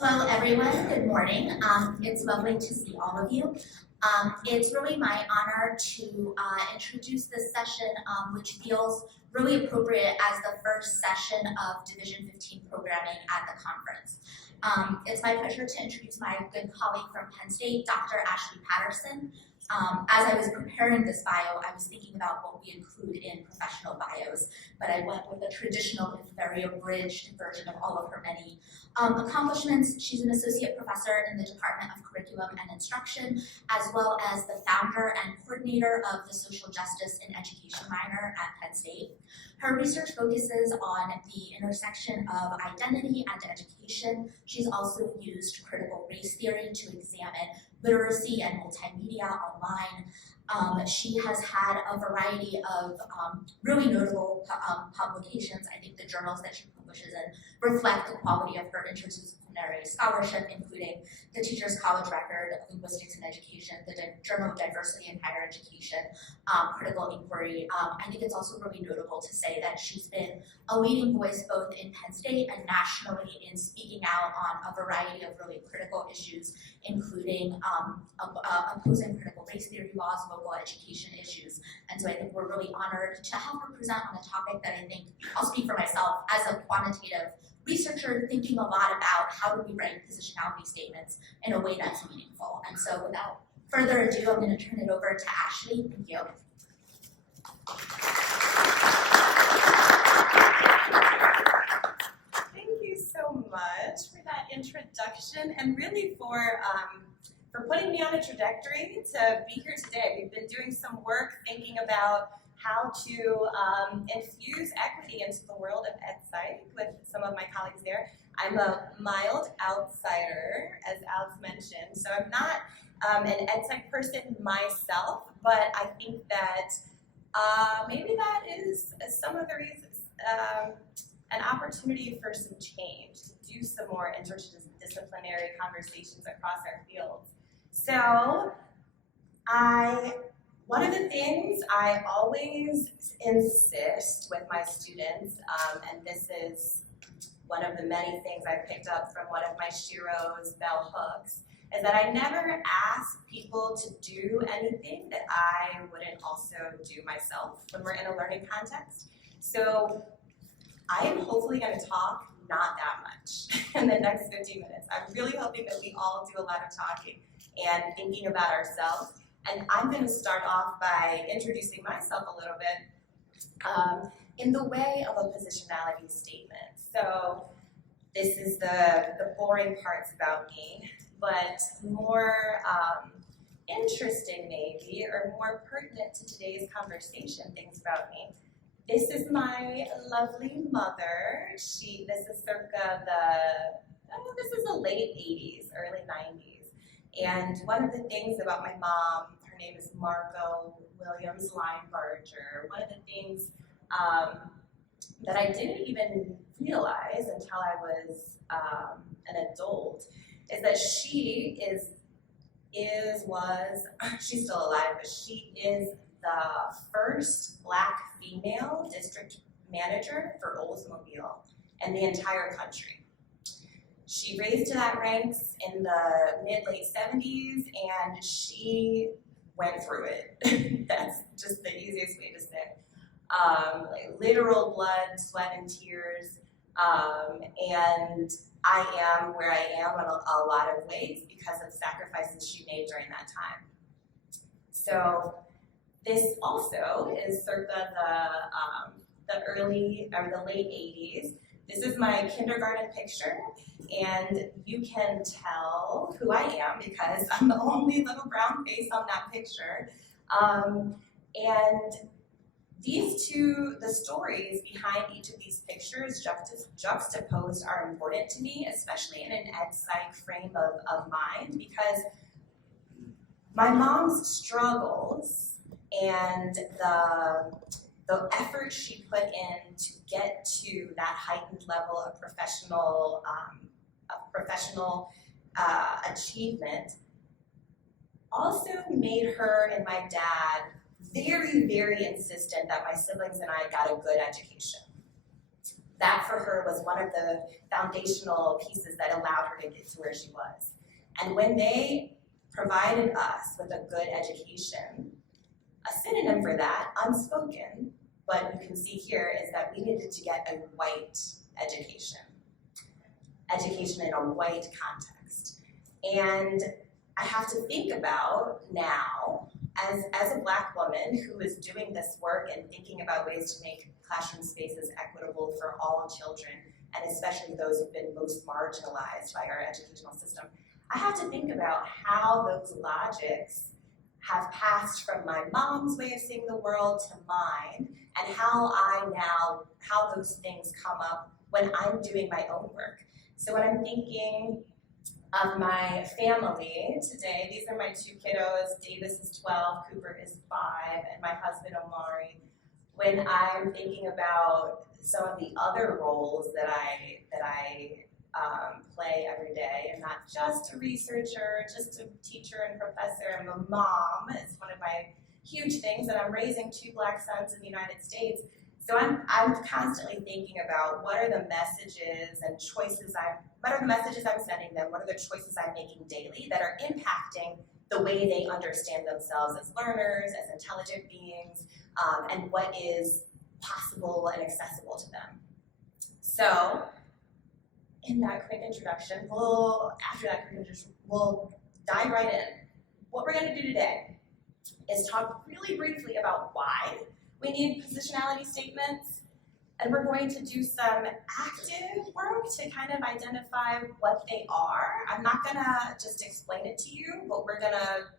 Hello, everyone. Good morning. It's lovely to see all of you. It's really my honor to introduce this session, which feels really appropriate as the first session of Division 15 programming at the conference. It's my pleasure to introduce my good colleague from Penn State, Dr. Ashley Patterson. As I was preparing this bio, I was thinking about what we include in professional bios, but I went with a traditional and very abridged version of all of her many accomplishments. She's an associate professor in the Department of Curriculum and Instruction, as well as the founder and coordinator of the Social Justice in Education minor at Penn State. Her research focuses on the intersection of identity and education. She's also used critical race theory to examine literacy and multimedia online. She has had a variety of really notable publications. I think the journals that she publishes in reflect the quality of her interdisciplinary scholarship, including the Teachers College Record, Linguistics in Education, the Journal of Diversity in Higher Education, Critical Inquiry. I think it's also really notable to say that she's been a leading voice both in Penn State and nationally in speaking out on a variety of really critical issues, including opposing critical race theory laws, local education issues. And so I think we're really honored to have her present on a topic that I think, I'll speak for myself, as a quantitative researcher thinking a lot about how do we write positionality statements in a way that's meaningful. And so without further ado, I'm going to turn it over to Ashley. Thank you. Thank you so much for that introduction and really for putting me on a trajectory to be here today. We've been doing some work thinking about how to infuse equity into the world of ed-psych with some of my colleagues there. I'm a mild outsider, as Alex mentioned, so I'm not an ed-psych person myself, but I think that maybe that is some of the reasons, an opportunity for some change, to do some more interdisciplinary conversations across our fields. So one of the things I always insist with my students, and this is one of the many things I picked up from one of my Shiro's bell hooks, is that I never ask people to do anything that I wouldn't also do myself when we're in a learning context. So I am hopefully going to talk not that much in the next 15 minutes. I'm really hoping that we all do a lot of talking and thinking about ourselves. And I'm going to start off by introducing myself a little bit in the way of a positionality statement. So this is the boring parts about me, but more interesting maybe, or more pertinent to today's conversation, things about me. This is my lovely mother. This is circa this is the late 80s, early 90s. And one of the things about my mom, her name is Margot Williams Linebarger. One of the things that I didn't even realize until I was an adult is that she's still alive, but she is the first Black female district manager for Oldsmobile in the entire country. She raised to that ranks in the mid-late 70s, and she went through it. That's just the easiest way to say. Like literal blood, sweat, and tears. And I am where I am in a lot of ways because of sacrifices she made during that time. So this also is circa the late 80s. This is my kindergarten picture, and you can tell who I am because I'm the only little brown face on that picture. And the stories behind each of these pictures juxtaposed are important to me, especially in an ed-psych frame of mind, because my mom's struggles and the effort she put in to get to that heightened level of professional achievement also made her and my dad very, very insistent that my siblings and I got a good education. That for for her was one of the foundational pieces that allowed her to get to where she was. And when they provided us with a good education, a synonym for that, unspoken, but you can see here, is that we needed to get a white education. Education in a white context. And I have to think about now, as a Black woman who is doing this work and thinking about ways to make classroom spaces equitable for all children, and especially those who've been most marginalized by our educational system, I have to think about how those logics have passed from my mom's way of seeing the world to mine, and how those things come up when I'm doing my own work. So when I'm thinking of my family today, these are my two kiddos. Davis is 12, Cooper is 5, and my husband Omari. When I'm thinking about some of the other roles that I play every day, I'm not just a researcher, just a teacher and professor. I'm a mom. It's one of my huge things, and I'm raising 2 Black sons in the United States. So I'm constantly thinking about what are the messages and choices what are the messages I'm sending them, what are the choices I'm making daily that are impacting the way they understand themselves as learners, as intelligent beings, and what is possible and accessible to them. So, in that quick introduction, we'll dive right in. What we're going to do today is talk really briefly about why we need positionality statements, and we're going to do some active work to kind of identify what they are. I'm not going to just explain it to you, but we're going to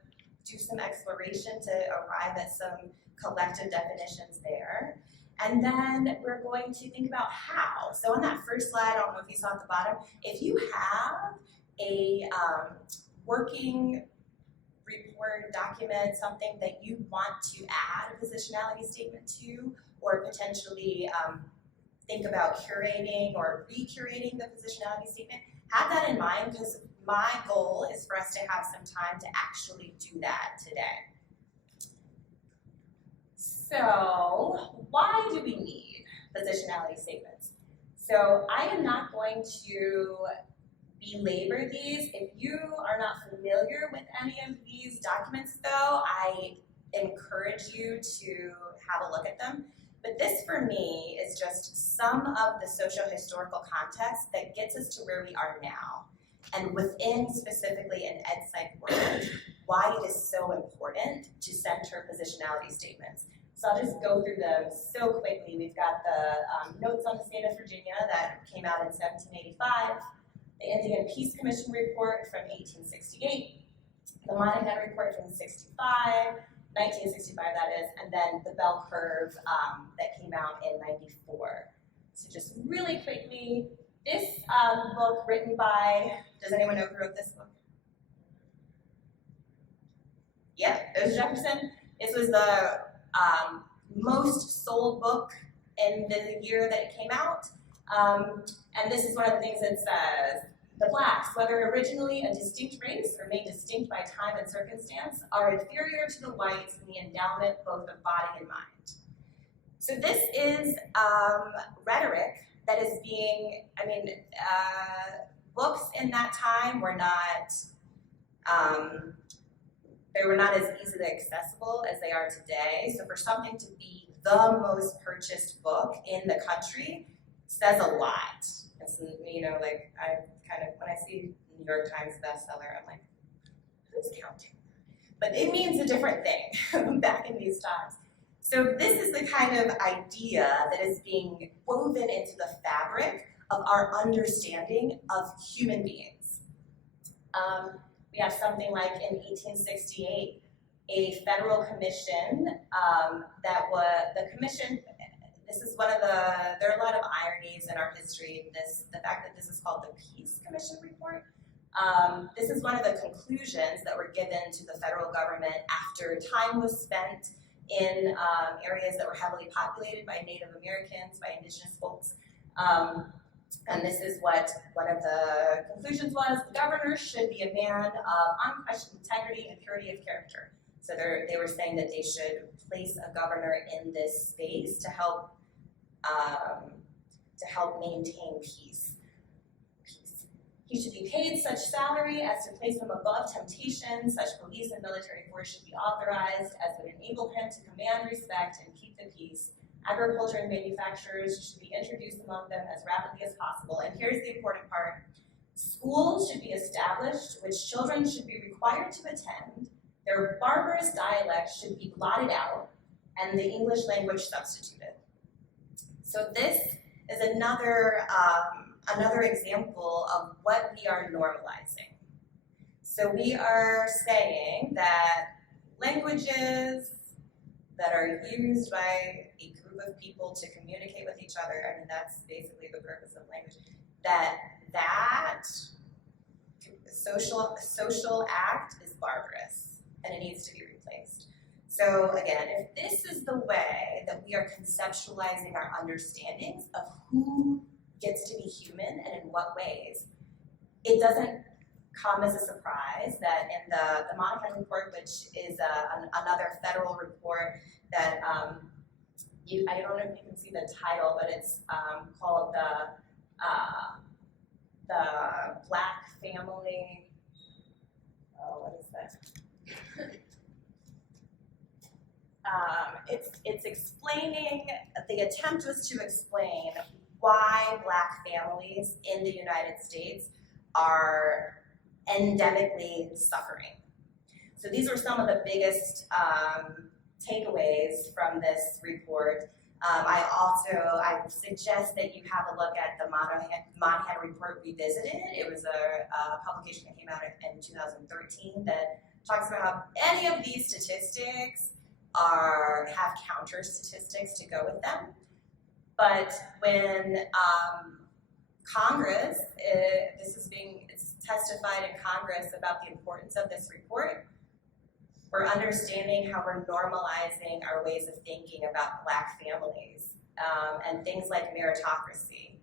do some exploration to arrive at some collective definitions there. And then we're going to think about how. So on that first slide, I don't know if you saw at the bottom, if you have a working report, document, something that you want to add a positionality statement to, or potentially think about curating or recurating the positionality statement, have that in mind, because my goal is for us to have some time to actually do that today. So, why do we need positionality statements? So, I am not going to belabor these. If you are not familiar with any of these documents, though, I encourage you to have a look at them. But this, for me, is just some of the socio-historical context that gets us to where we are now. And within, specifically, an ed psych world, why it is so important to center positionality statements. So I'll just go through them so quickly. We've got the Notes on the State of Virginia that came out in 1785, the Indian Peace Commission report from 1868, the Monaghan report from 1965 that is, and then the bell curve that came out in 94. So just really quickly, this book written by, does anyone know who wrote this book? Yeah, it was Jefferson. This was the most sold book in the year that it came out. And this is one of the things it says: the Blacks, whether originally a distinct race or made distinct by time and circumstance, are inferior to the whites in the endowment both of body and mind. So this is rhetoric that is being, books in that time were not, they were not as easily accessible as they are today. So for something to be the most purchased book in the country says a lot. It's, like I kind of, when I see New York Times bestseller, I'm like, who's counting? But it means a different thing back in these times. So this is the kind of idea that is being woven into the fabric of our understanding of human beings. We have something like in 1868, a federal commission this is one of there are a lot of ironies in our history, the fact that this is called the Peace Commission report. This is one of the conclusions that were given to the federal government after time was spent in areas that were heavily populated by Native Americans, by indigenous folks. And this is what one of the conclusions was: the governor should be a man of unquestioned integrity and purity of character. So they were saying that they should place a governor in this space to help to help maintain peace. He should be paid such salary as to place him above temptation. Such police and military force should be authorized as would enable him to command respect and keep the peace. Agriculture and manufacturers should be introduced among them as rapidly as possible. And here's the important part. Schools should be established, which children should be required to attend. Their barbarous dialects should be blotted out, and the English language substituted. So this is another example of what we are normalizing. So we are saying that languages that are used by a group of people to communicate with each other, I mean, that's basically the purpose of language, that social act is barbarous and it needs to be replaced. So again, if this is the way that we are conceptualizing our understandings of who gets to be human and in what ways, it doesn't come as a surprise that in the Monahan report, which is another federal report that I don't know if you can see the title, but it's called the Black Family. Oh, what is that? It's explaining. The attempt was to explain why Black families in the United States are endemically suffering. So these are some of the biggest takeaways from this report. I suggest that you have a look at the Monahan report revisited. It was a publication that came out in 2013 that talks about how any of these statistics have counter statistics to go with them. But when Congress, it's testified in Congress about the importance of this report, we're understanding how we're normalizing our ways of thinking about Black families, and things like meritocracy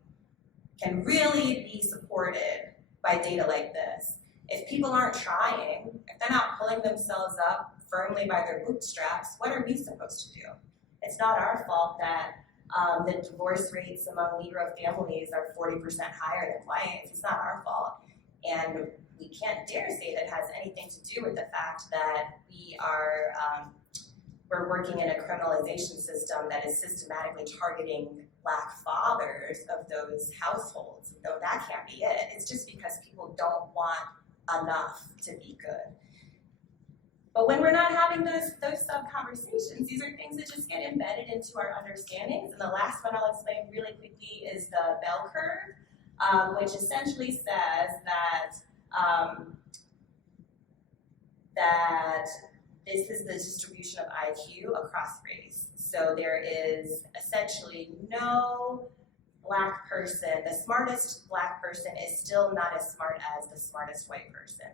can really be supported by data like this. If people aren't trying, if they're not pulling themselves up firmly by their bootstraps, what are we supposed to do? It's not our fault that the divorce rates among Negro families are 40% higher than whites. It's not our fault. And we can't dare say that it has anything to do with the fact that we're working in a criminalization system that is systematically targeting Black fathers of those households. No, that can't be it. It's just because people don't want enough to be good. But when we're not having those sub-conversations, these are things that just get embedded into our understandings. And the last one I'll explain really quickly is the bell curve, which essentially says that this is the distribution of IQ across race. So there is essentially no Black person, the smartest Black person is still not as smart as the smartest white person.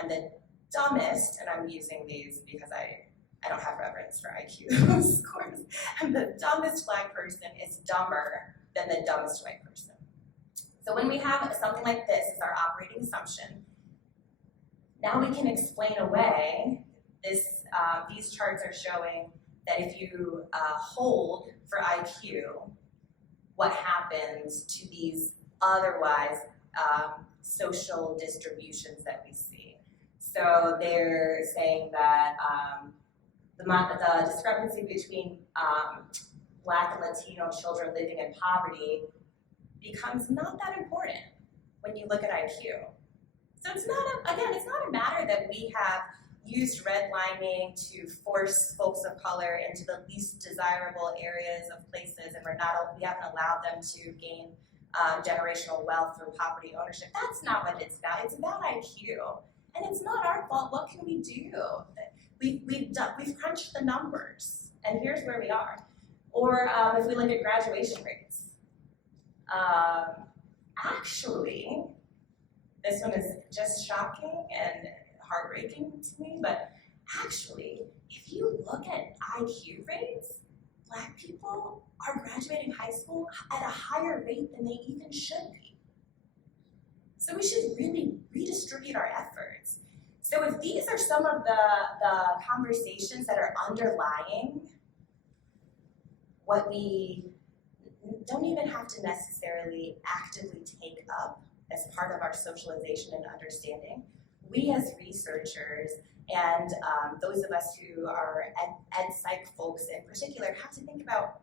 And the dumbest, and I'm using these because I don't have reference for IQ scores, and the dumbest Black person is dumber than the dumbest white person. So when we have something like this as our operating assumption, now we can explain away this. These charts are showing that if you hold for IQ, what happens to these otherwise social distributions that we see. So they're saying that the discrepancy between Black and Latino children living in poverty becomes not that important when you look at IQ. So it's not a matter that we have used redlining to force folks of color into the least desirable areas of places, and we haven't allowed them to gain generational wealth through property ownership. That's not what it's about. It's about IQ, and it's not our fault. What can we do? We've crunched the numbers, and here's where we are. Or if we look at graduation rates, actually, this one is just shocking and heartbreaking to me, but actually, if you look at IQ rates, Black people are graduating high school at a higher rate than they even should be. So we should really redistribute our efforts. So if these are some of the conversations that are underlying what we don't even have to necessarily actively take up as part of our socialization and understanding. We as researchers and those of us who are ed psych folks in particular have to think about,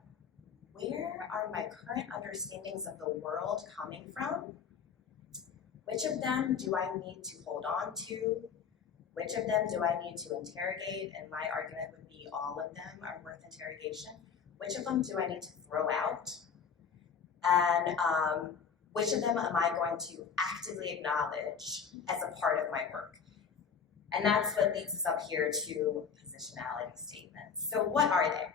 where are my current understandings of the world coming from? Which of them do I need to hold on to? Which of them do I need to interrogate? And my argument would be all of them are worth interrogation. Which of them do I need to throw out? And which of them am I going to actively acknowledge as a part of my work? And that's what leads us up here to positionality statements. So what are they?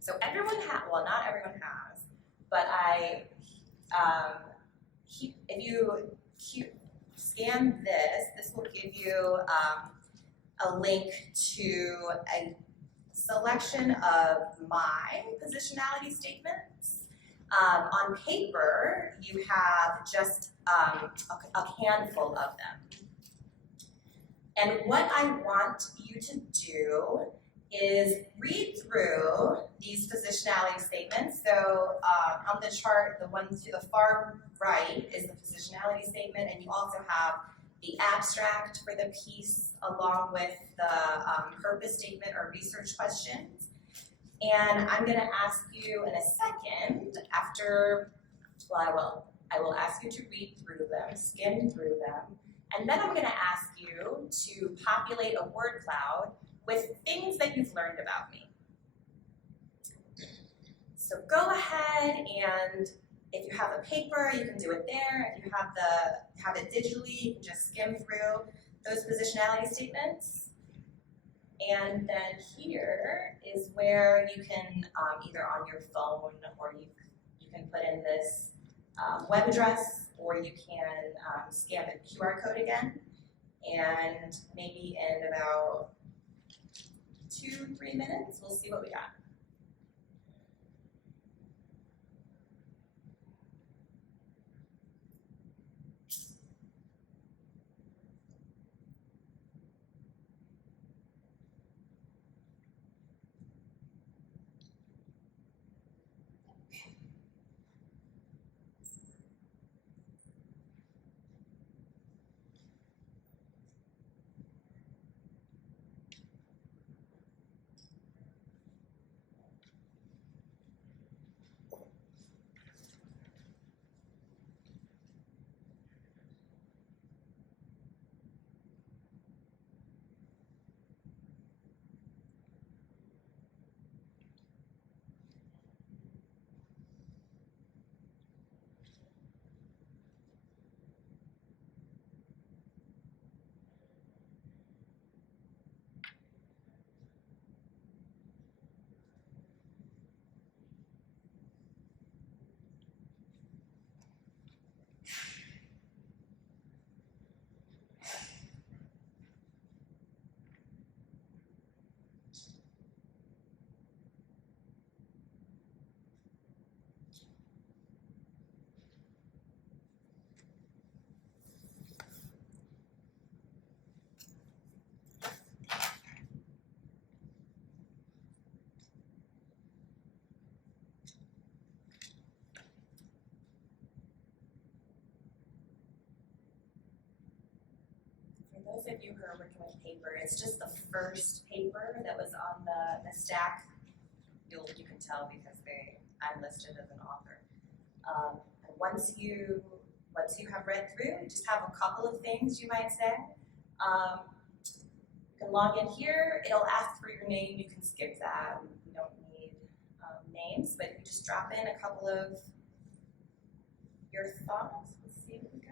So everyone has, well, not everyone has, but if you scan this will give you a link to a selection of my positionality statements. On paper, you have just a handful of them. And what I want you to do is read through these positionality statements. So on the chart, the one to the far right is the positionality statement, and you also have the abstract for the piece along with the purpose statement or research questions. And I'm going to ask you in a second, after, well, I will ask you to read through them, skim through them, and then I'm going to ask you to populate a word cloud with things that you've learned about me. So go ahead, and if you have a paper, you can do it there. If you have it digitally, you can just skim through those positionality statements. And then here is where you can, either on your phone, or you can put in this web address, or you can scan the QR code again. And maybe in about 2-3 minutes, we'll see what we got. For those of you who are working with paper, it's just the first paper that was on the stack. You can tell because I'm listed as an author. And once you have read through, you just have a couple of things you might say. You can log in here. It'll ask for your name. You can skip that. We don't need names, but you just drop in a couple of your thoughts. Let's see what we got.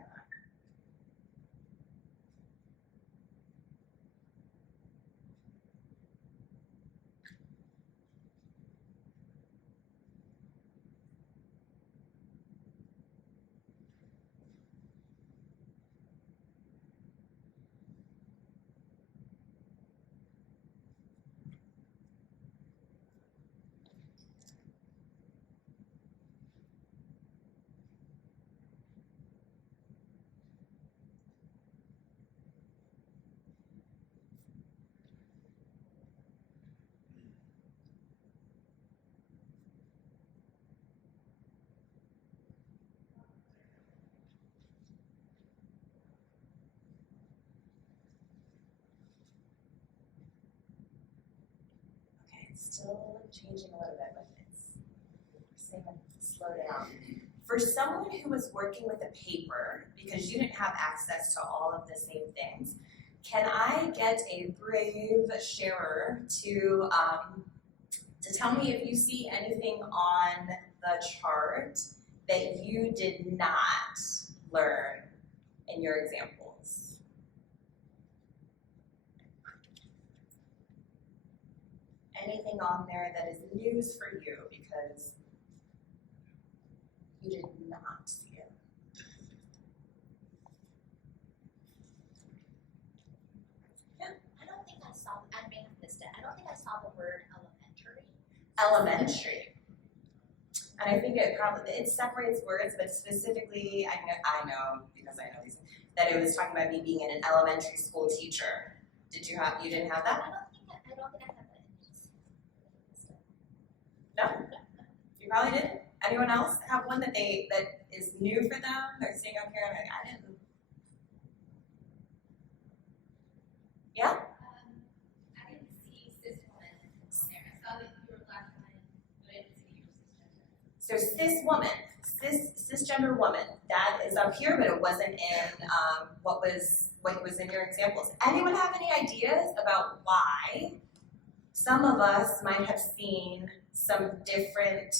Still changing a little bit, but it's saying slow down. For someone who was working with a paper, because you didn't have access to all of the same things, can I get a brave sharer to tell me if you see anything on the chart that you did not learn in your examples? Anything on there that is news for you because you did not see it? I don't think I saw, I may have missed it, I don't think I saw the word elementary. Elementary. And I think it separates words, but specifically, I know because I know these, that it was talking about me being an elementary school teacher. You didn't have that? I don't think I have that in these. No? You probably didn't? Anyone else have one that is new for them? They're seeing up here and like, I didn't. Yeah? I didn't see cis woman on there. I saw that you were black woman, but I didn't see that you were cisgender. So cis woman, cisgender woman, that is up here, but it wasn't in what was in your examples. Anyone have any ideas about why some of us might have seen some different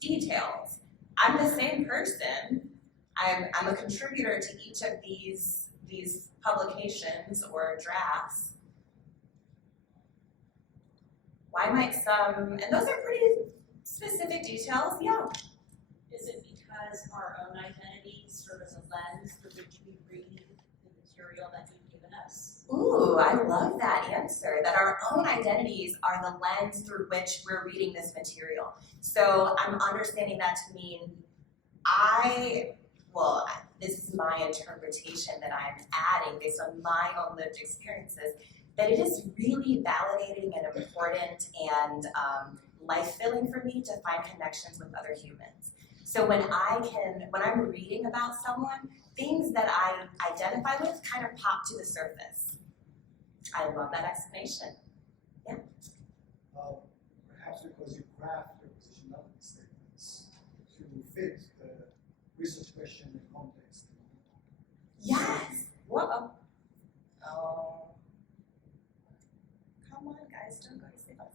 details? I'm the same person. I'm a contributor to each of these publications or drafts. Why might some, and those are pretty specific details, yeah. Is it because our own identities serve as a lens through which we read the material that you've given us? Ooh, I love that answer, that our own identities are the lens through which we're reading this material. So I'm understanding that to mean this is my interpretation that I'm adding based on my own lived experiences, that it is really validating and important and life-filling for me to find connections with other humans. So when I'm reading about someone, things that I identify with kind of pop to the surface. I love that explanation. Yeah? Perhaps because you craft your positionality statements to fit the research question and context. Yes! Whoa. Oh. Come on, guys, don't go to sleep. Can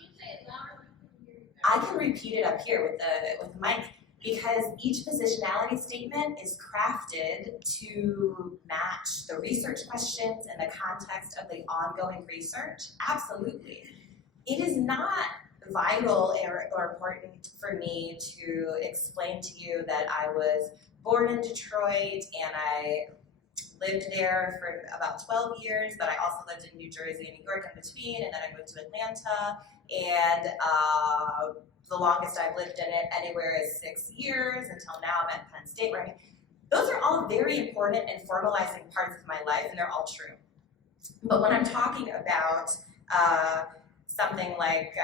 you say it louder? We can hear you. I can repeat it up here with the mic because each positionality statement is crafted to match the research questions and the context of the ongoing research. Absolutely. It is not vital or important for me to explain to you that I was born in Detroit and I lived there for about 12 years, but I also lived in New Jersey and New York in between, and then I moved to Atlanta, and the longest I've lived in it anywhere is 6 years, until now I'm at Penn State, right? Those are all very important and formalizing parts of my life, and they're all true. But when I'm talking about something like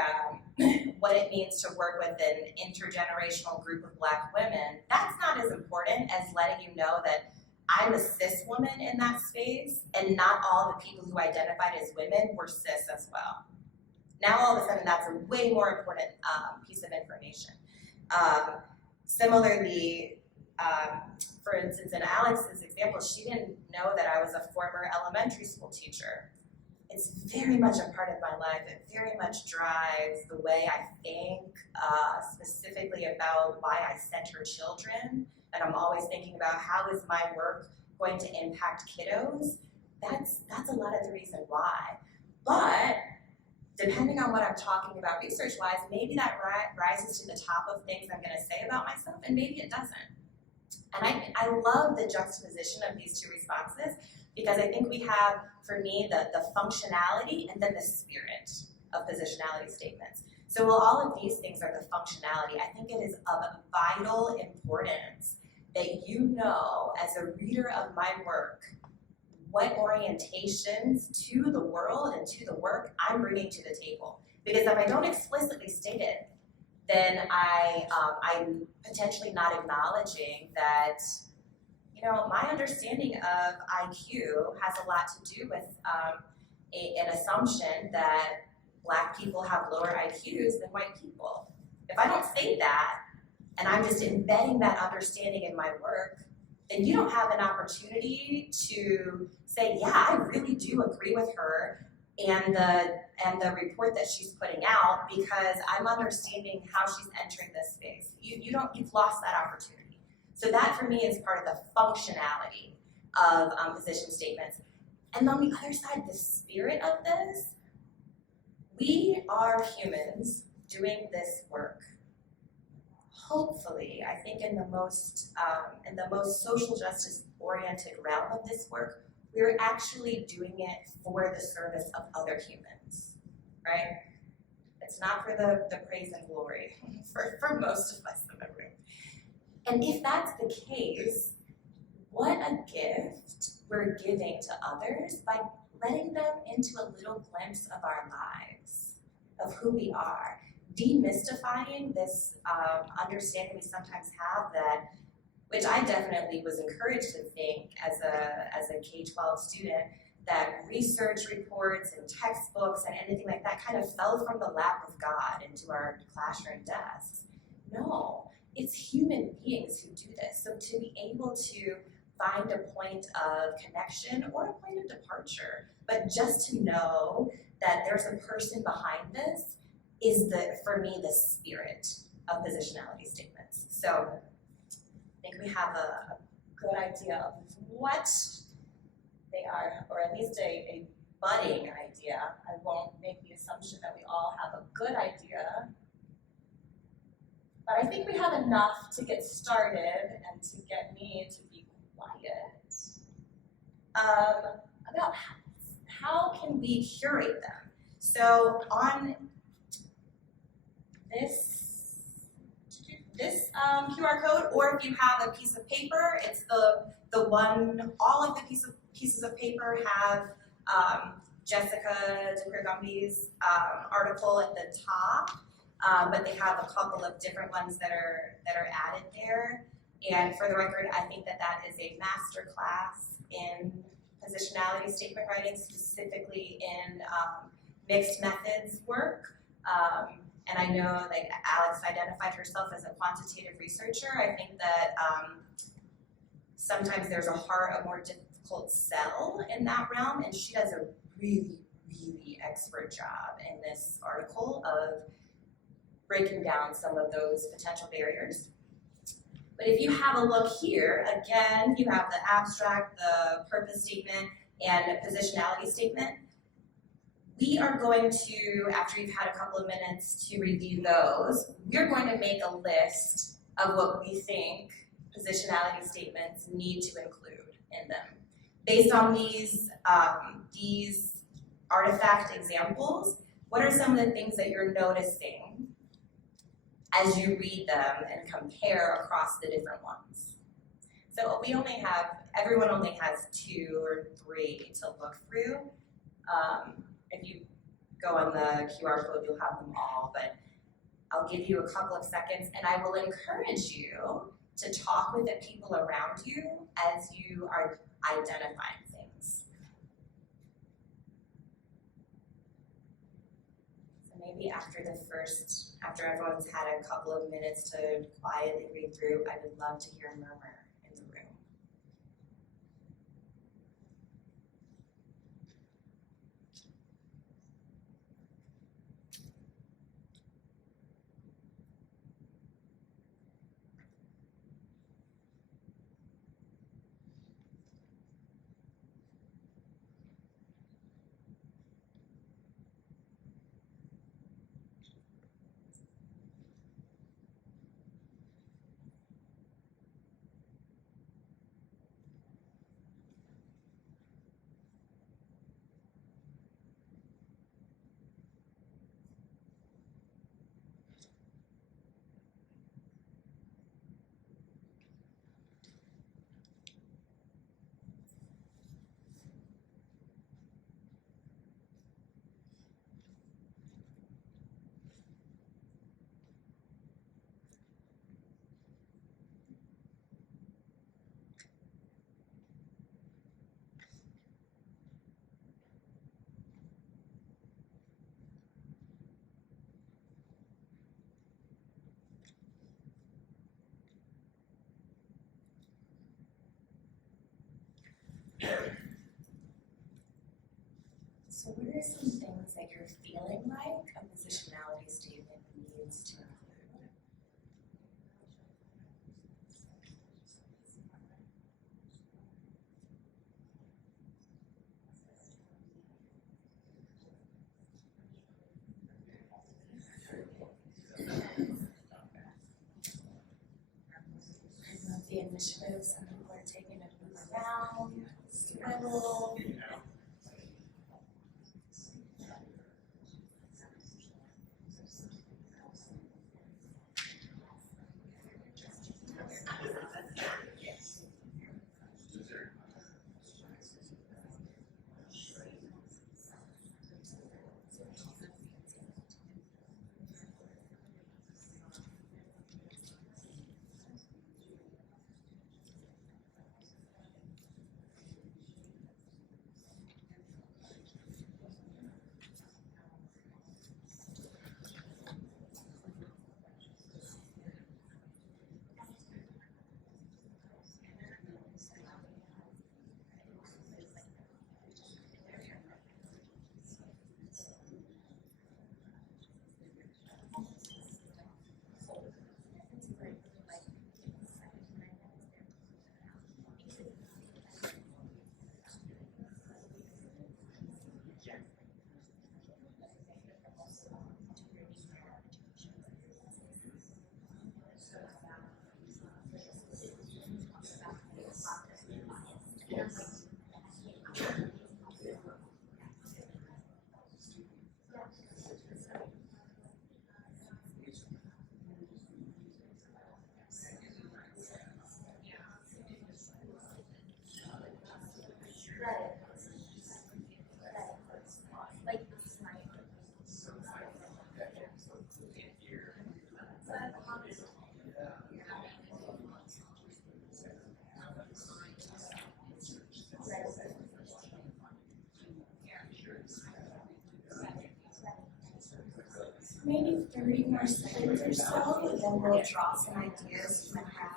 what it means to work with an intergenerational group of Black women, that's not as important as letting you know that I'm a cis woman in that space, and not all the people who identified as women were cis as well. Now all of a sudden that's a way more important piece of information. Similarly, for instance, in Alex's example, she didn't know that I was a former elementary school teacher. It's very much a part of my life. It very much drives the way I think, specifically about why I center children. And I'm always thinking about how is my work going to impact kiddos. That's a lot of the reason why. But depending on what I'm talking about research-wise, maybe that rises to the top of things I'm going to say about myself, and maybe it doesn't. And I love the juxtaposition of these two responses, because I think we have, for me, the functionality and then the spirit of positionality statements. So while all of these things are the functionality, I think it is of vital importance that you know, as a reader of my work, what orientations to the world and to the work I'm bringing to the table. Because if I don't explicitly state it, then I'm potentially not acknowledging that, you know, my understanding of IQ has a lot to do with an assumption that Black people have lower IQs than white people. If I don't say that, and I'm just embedding that understanding in my work, then you don't have an opportunity to say, yeah, I really do agree with her and the report that she's putting out, because I'm understanding how she's entering this space. You've lost that opportunity. So that for me is part of the functionality of position statements. And on the other side, the spirit of this, we are humans doing this work. Hopefully, I think in the most social justice oriented realm of this work, we're actually doing it for the service of other humans, right? It's not for the praise and glory for most of us in the room. And if that's the case, what a gift we're giving to others by letting them into a little glimpse of our lives, of who we are. Demystifying this understanding we sometimes have that, which I definitely was encouraged to think as a K-12 student, that research reports and textbooks and anything like that kind of fell from the lap of God into our classroom desks. No, it's human beings who do this. So to be able to find a point of connection or a point of departure, but just to know that there's a person behind this is, for me, the spirit of positionality statements. So I think we have a good idea of what they are, or at least a budding idea. I won't make the assumption that we all have a good idea, but I think we have enough to get started and to get me to be quiet about how can we curate them. So on this QR code, or if you have a piece of paper, it's the one, all of the pieces of paper have Jessica DeCrigombi's article at the top, but they have a couple of different ones that are added there. And for the record, I think that is a master class in positionality statement writing, specifically in mixed methods work. And I know, like, Alex identified herself as a quantitative researcher. I think that sometimes there's a more difficult sell in that realm, and she does a really, really expert job in this article of breaking down some of those potential barriers. But if you have a look here, again, you have the abstract, the purpose statement, and a positionality statement. We are going to, after you've had a couple of minutes to review those, we're going to make a list of what we think positionality statements need to include in them. Based on these artifact examples, what are some of the things that you're noticing as you read them and compare across the different ones? So everyone only has 2 or 3 to look through. If you go on the QR code, you'll have them all, but I'll give you a couple of seconds, and I will encourage you to talk with the people around you as you are identifying things. So maybe after everyone's had a couple of minutes to quietly read through, I would love to hear a murmur in the room. some things that you're feeling like a positionality statement needs to include? I love the initiative. Some people are taking a move around, swivel. Maybe 30 more seconds or so, and then we'll draw some ideas from the crowd.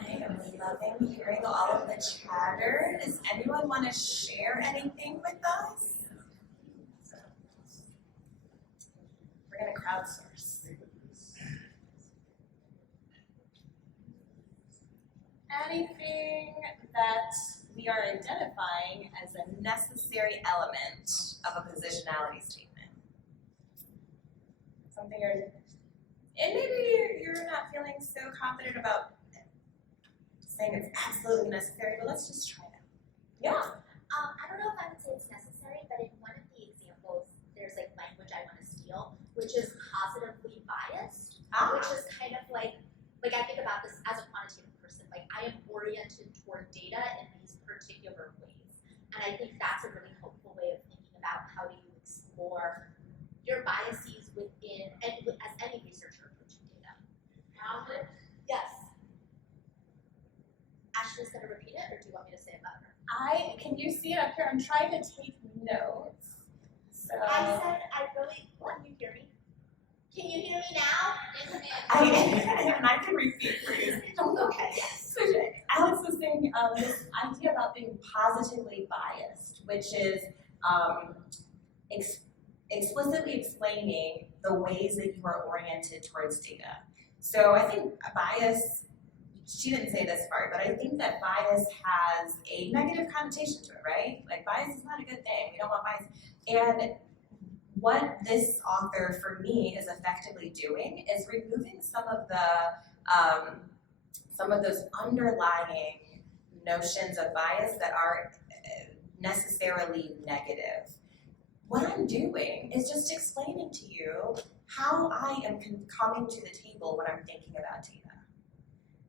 I am loving hearing all of the chatter. Does anyone want to share anything with us? We're going to crowdsource. Anything that we are identifying as a necessary element of a positionality statement? Something and maybe you're not feeling so confident about saying it's absolutely necessary, but let's just try it. Yeah. I don't know if I would say it's necessary, but in one of the examples, there's like language I want to steal, which is positively biased, which is kind of like I think about this as a quantitative person, like I am oriented toward data in these particular ways. And I think that's a really helpful way of thinking about how do you explore your biases within, and as any researcher approaching data. Albert? Yes. Ashley's gonna repeat it, or do you want me to say it louder? Can you see it up here? I'm trying to take notes. So I said I really, can you hear me? Can you hear me now? and I can repeat for you. Okay, yes. So Alex was saying this idea about being positively biased, which is explicitly explaining the ways that you are oriented towards data. So I think a bias, she didn't say this part, but I think that bias has a negative connotation to it, right? Like bias is not a good thing. We don't want bias. And what this author, for me, is effectively doing is removing some of those underlying notions of bias that are necessarily negative. What I'm doing is just explaining to you how I am coming to the table when I'm thinking about data.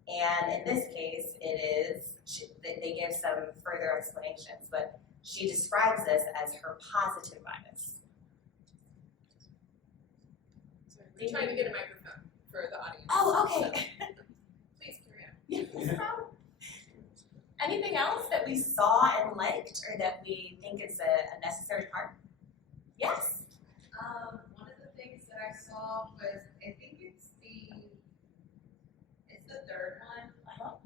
And in this case, it is, they give some further explanations, but She describes this as her positive bias. I'm trying to get a microphone for the audience. Oh, okay. Please carry on. Anything else that we saw and liked, or that we think is a necessary part? Yes? One of the things that I saw was, I think it's the third one,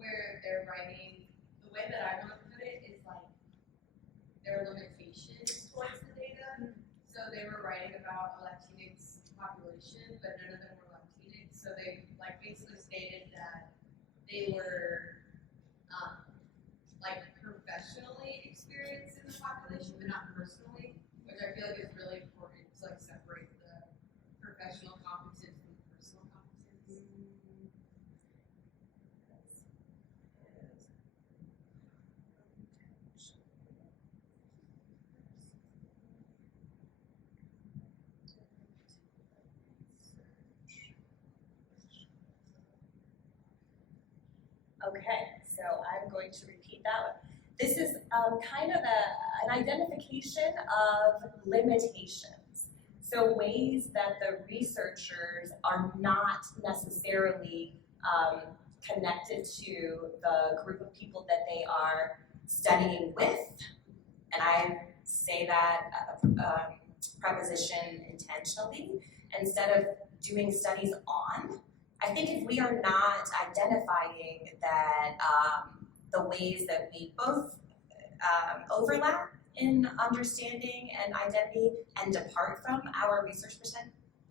where they're writing, the way that I want to put it is like, there are limitations towards the data. So they were writing about a Latinx population, but none of them were Latinx. So they like basically stated that they were like professionally experienced in the population, but not personally, which I feel like is really important to like separate the professional competence from the personal competence. Okay, so I'm going to repeat that one. This is kind of an identification of limitations. So ways that the researchers are not necessarily connected to the group of people that they are studying with. And I say that preposition intentionally instead of doing studies on. I think if we are not identifying that the ways that we both overlap in understanding and identity and depart from our research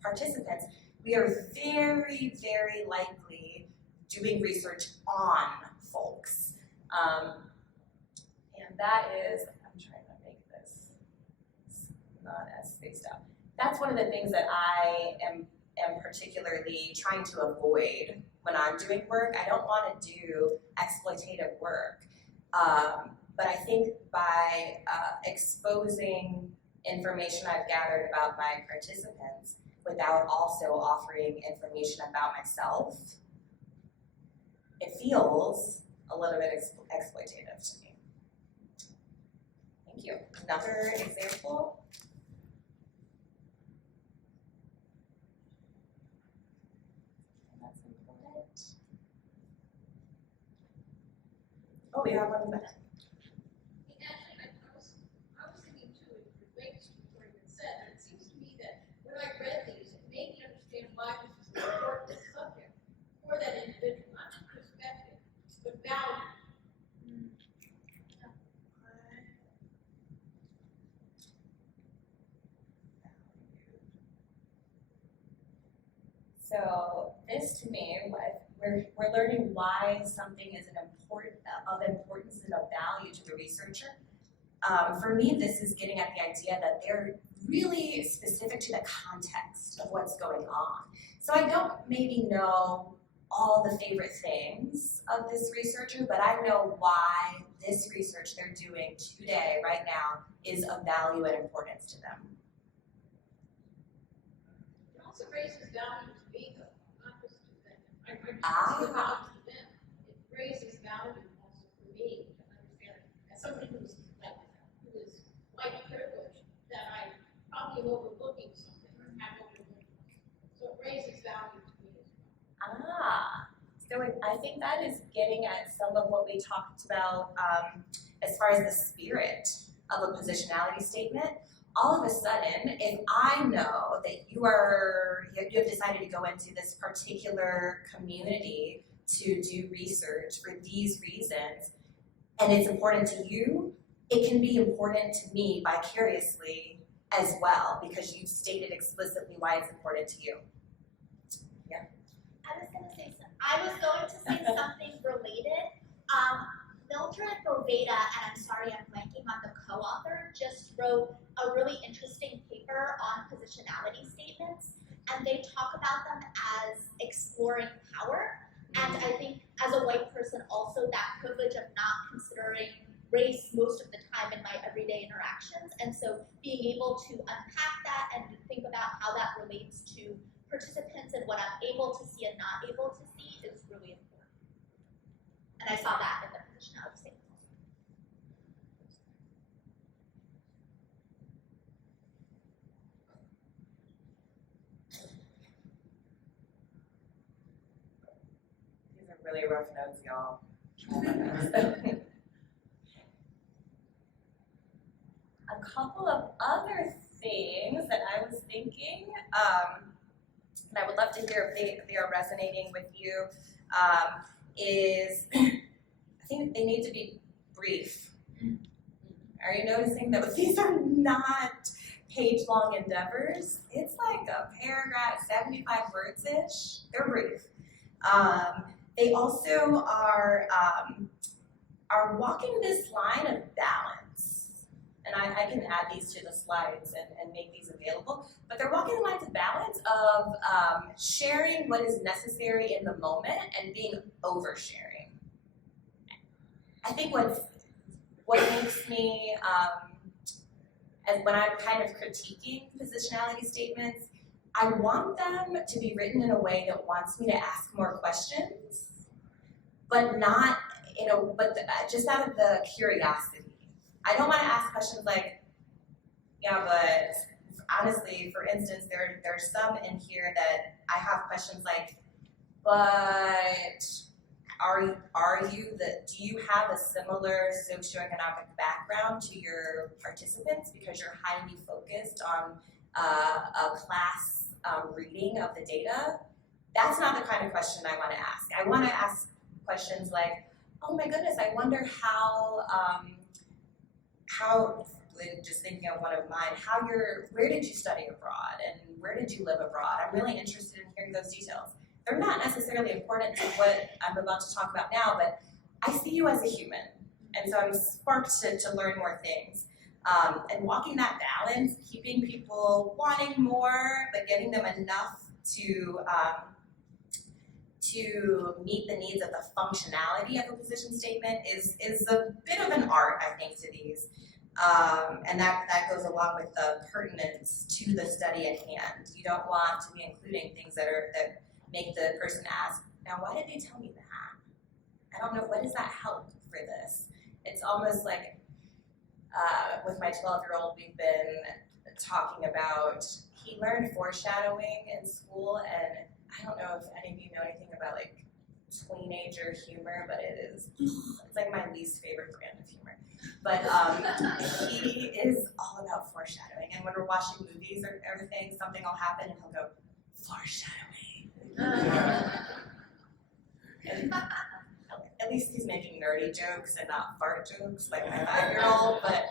participants, we are very, very likely doing research on folks. And that is, I'm trying to make this not as spaced out. That's one of the things that I am particularly trying to avoid when I'm doing work. I don't want to do exploitative work. But I think by exposing information I've gathered about my participants without also offering information about myself, it feels a little bit exploitative to me. Thank you. Another example. That's important. Oh, we have one in the back. Actually, I was thinking too, it relates to what you said, and it seems to me that when I read these, it made me understand why this is an important subject for that individual, not just perspective, but value. So this to me, we're learning why something is of importance and of value to the researcher. For me, this is getting at the idea that they're really specific to the context of what's going on. So I don't maybe know all the favorite things of this researcher, but I know why this research they're doing today, right now, is of value and importance to them. It also raises value to me, though, not just to them. I see the Ah. value to them. It raises value also for me to understand, as somebody who's like, who is white privileged, that I probably am overlooking something or have overlooked something. So it raises value to me as well. So I think that is getting at some of what we talked about as far as the spirit of a positionality statement. All of a sudden, if I know that you have decided to go into this particular community to do research for these reasons, and it's important to you, it can be important to me vicariously as well, because you've stated explicitly why it's important to you. I was going to say something related. Mildred Boveda, and I'm sorry I'm blanking on the co-author, just wrote a really interesting paper on positionality statements, and they talk about them as exploring power. And I think as a white person also that privilege of not considering race most of the time in my everyday interactions, and so being able to unpack that and think about how that relates to participants and what I'm able to see and not able to see is really important. And I saw that in the positionality statement. really rough notes, y'all. A couple of other things that I was thinking, and I would love to hear if they are resonating with you, is I think they need to be brief. Are you noticing that these are not page-long endeavors? It's like a paragraph, 75 words-ish. They're brief. They also are walking this line of balance. And I can add these to the slides and make these available. But they're walking the lines of balance of sharing what is necessary in the moment and being oversharing. I think what makes me, and when I'm kind of critiquing positionality statements, I want them to be written in a way that wants me to ask more questions, but not, just out of the curiosity. I don't want to ask questions like, yeah, but honestly, for instance, there's some in here that I have questions like, but do you have a similar socioeconomic background to your participants because you're highly focused on a class reading of the data? That's not the kind of question I want to ask. I want to ask questions like, oh my goodness, I wonder how just thinking of one of mine, where did you study abroad and where did you live abroad? I'm really interested in hearing those details. They're not necessarily important to what I'm about to talk about now, but I see you as a human. And so I'm sparked to learn more things. And walking that balance, keeping people wanting more, but getting them enough to meet the needs of the functionality of a position statement is a bit of an art, I think, to these. And that goes along with the pertinence to the study at hand. You don't want to be including things that make the person ask, now why did they tell me that? I don't know, what does that help for this? It's almost like with my 12-year-old, we've been talking about, he learned foreshadowing in school, and I don't know if any of you know anything about like teenager humor, but it's like my least favorite brand of humor. But he is all about foreshadowing, and when we're watching movies or everything, something will happen and he'll go, foreshadowing. And at least he's making nerdy jokes and not fart jokes like my 5-year-old, but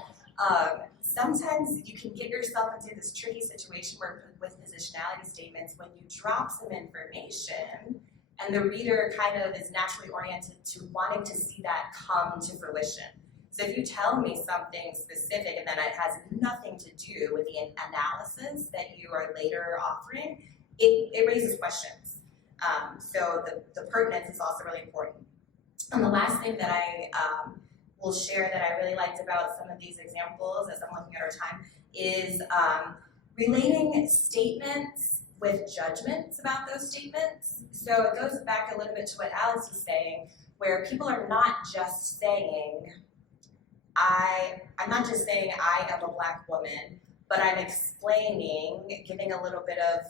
sometimes you can get yourself into this tricky situation where with positionality statements, when you drop some information and the reader kind of is naturally oriented to wanting to see that come to fruition. So if you tell me something specific and then it has nothing to do with the analysis that you are later offering, it raises questions. So the pertinence is also really important. And the last thing that I will share that I really liked about some of these examples as I'm looking at our time is relating statements with judgments about those statements. So it goes back a little bit to what Alex was saying, where people are not just saying, I'm not just saying I am a Black woman, but I'm explaining, giving a little bit of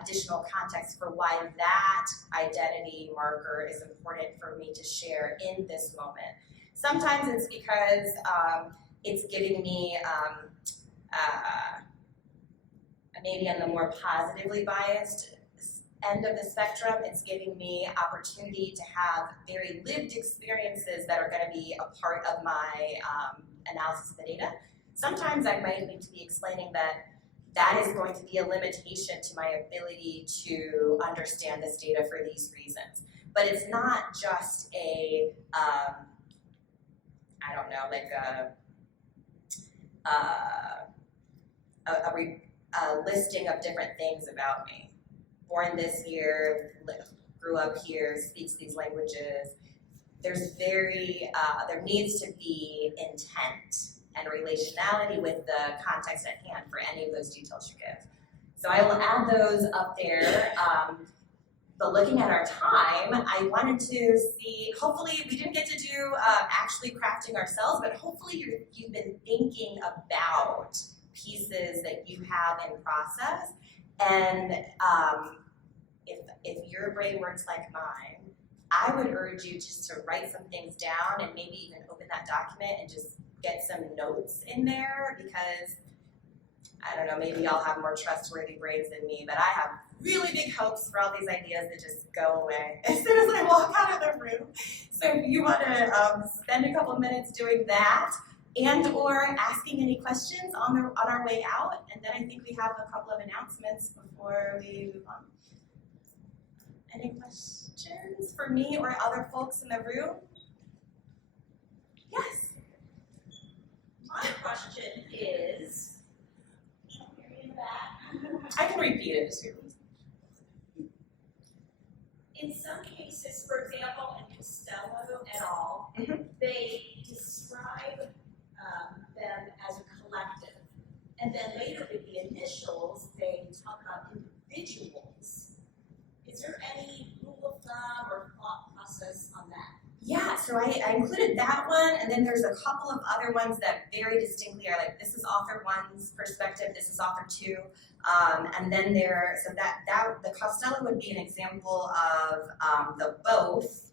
additional context for why that identity marker is important for me to share in this moment. Sometimes it's because it's giving me, maybe on the more positively biased end of the spectrum, it's giving me opportunity to have very lived experiences that are going to be a part of my analysis of the data. Sometimes I might need to be explaining that is going to be a limitation to my ability to understand this data for these reasons. But it's not just a, I don't know, like a listing of different things about me. Born this year, grew up here, speaks these languages. There needs to be intent and relationality with the context at hand for any of those details you give. So I will add those up there. But looking at our time, I wanted to see, hopefully we didn't get to do actually crafting ourselves, but hopefully you've been thinking about pieces that you have in process. And if your brain works like mine, I would urge you just to write some things down and maybe even open that document and just get some notes in there, because I don't know, maybe y'all have more trustworthy brains than me, but I have really big hopes for all these ideas that just go away as soon as I walk out of the room. So if you want to spend a couple minutes doing that, and or asking any questions on our way out, and then I think we have a couple of announcements before we move on. Any questions for me or other folks in the room? Yes. My question is, I can repeat it too. in some cases, for example, in Costello et al., they describe them as a collective. And then later in the initials, they talk about individuals. Is there any rule of thumb or thought process on that? Yeah, so I included that one, and then there's a couple of other ones that very distinctly are like, this is author one's perspective, this is author two, and then the Costello would be an example of the both,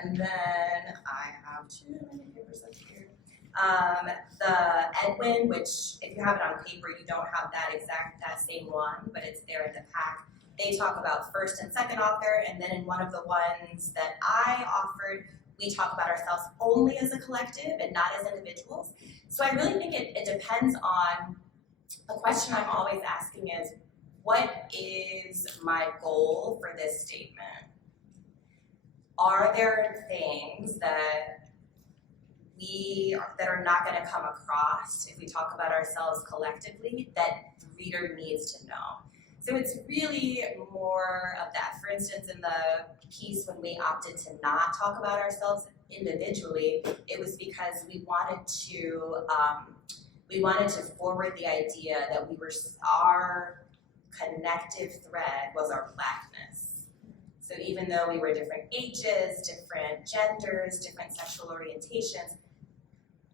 and then I have too many papers up here. The Edwin, which if you have it on paper, you don't have that same one, but it's there in the pack. They talk about first and second author, and then in one of the ones that I offered, we talk about ourselves only as a collective and not as individuals. So I really think it depends on, a question I'm always asking is, what is my goal for this statement? Are there things that are not going to come across if we talk about ourselves collectively that the reader needs to know? So it's really more of that. For instance, in the piece when we opted to not talk about ourselves individually, it was because we wanted to forward the idea that our connective thread was our Blackness. So even though we were different ages, different genders, different sexual orientations,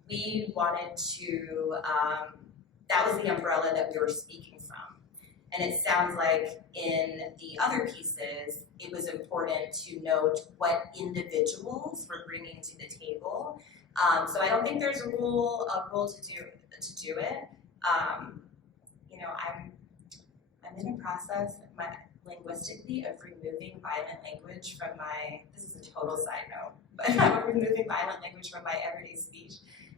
we wanted to, that was the umbrella that we were speaking from. And it sounds like in the other pieces, it was important to note what individuals were bringing to the table. So I don't think there's a rule to do it. I'm in a process linguistically of removing violent language from my, this is a total side note, but I'm removing violent language from my everyday speech.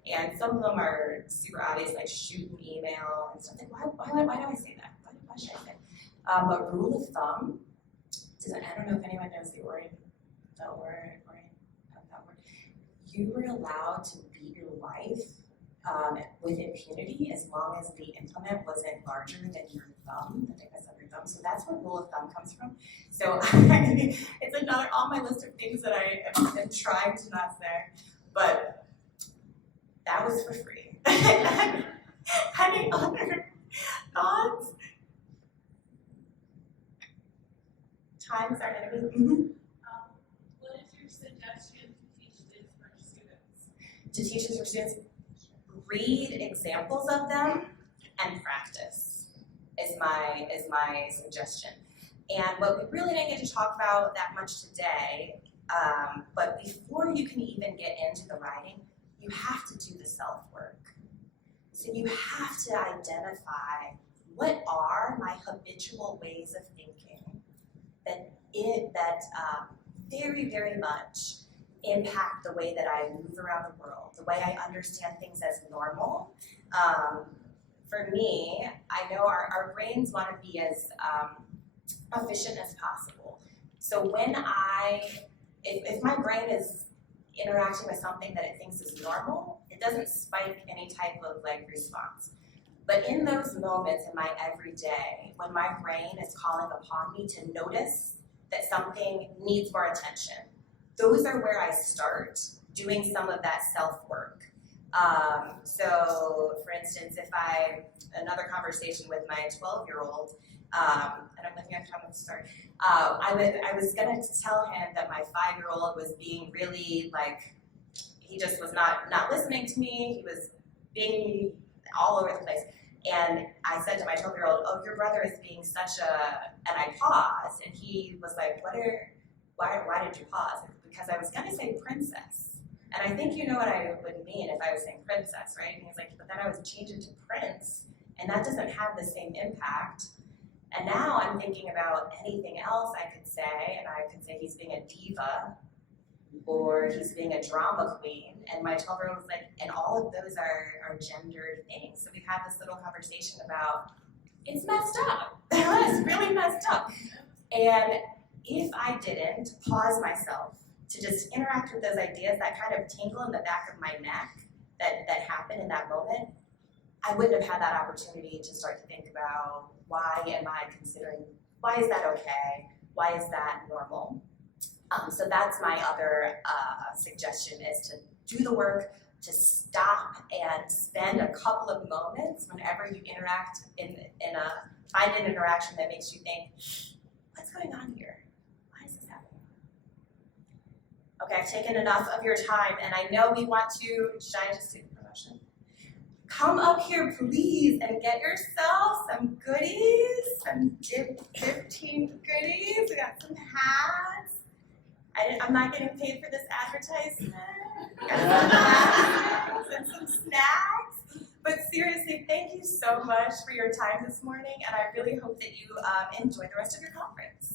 And some of them are super obvious, like shoot an email and stuff. Like, why do I say that? Why should I say it? But rule of thumb, I don't know if anyone knows the word. You were allowed to beat your wife with impunity as long as the implement wasn't larger than your thumb, the thickness of your thumb. So that's where rule of thumb comes from. So it's another on my list of things that I am trying to not say. But that was for free. Any other thoughts? Time is our enemy. What is your suggestion to teach this for students? To teach this for students, read examples of them and practice is my suggestion. And what we really didn't get to talk about that much today, but before you can even get into the writing, you have to do the self-work. So you have to identify, what are my habitual ways of thinking that very, very much impact the way that I move around the world, the way I understand things as normal. For me, I know our brains want to be as efficient as possible. So if my brain is interacting with something that it thinks is normal, it doesn't spike any type of response. But in those moments in my everyday, when my brain is calling upon me to notice that something needs more attention, those are where I start doing some of that self-work. So for instance, another conversation with my 12-year-old, and I'm looking at time to start, I was gonna tell him that my 5-year-old was being really he just was not listening to me, he was being all over the place. And I said to my 12-year-old, oh, your brother is being such and I paused, and he was like, why did you pause? because I was gonna say princess. And I think you know what I would mean if I was saying princess, right? And he's like, but then I was changed it to prince, and that doesn't have the same impact. And now I'm thinking about anything else I could say, and I could say he's being a diva, or he's being a drama queen, and my 12-year-old was like, and all of those are gendered things. So we had this little conversation about, it's messed up. It's really messed up. And if I didn't pause myself to just interact with those ideas, that kind of tingle in the back of my neck that happened in that moment, I wouldn't have had that opportunity to start to think about why am I considering, why is that okay? Why is that normal? So that's my other suggestion, is to do the work, to stop and spend a couple of moments whenever you interact find an interaction that makes you think, what's going on here? Why is this happening? Okay, I've taken enough of your time, and I know we want to, should I just do the promotion? Come up here, please, and get yourself some goodies, some 15 goodies. We got some hats. I'm not getting paid for this advertisement. We got some hats and some snacks. But seriously, thank you so much for your time this morning, and I really hope that you enjoy the rest of your conference.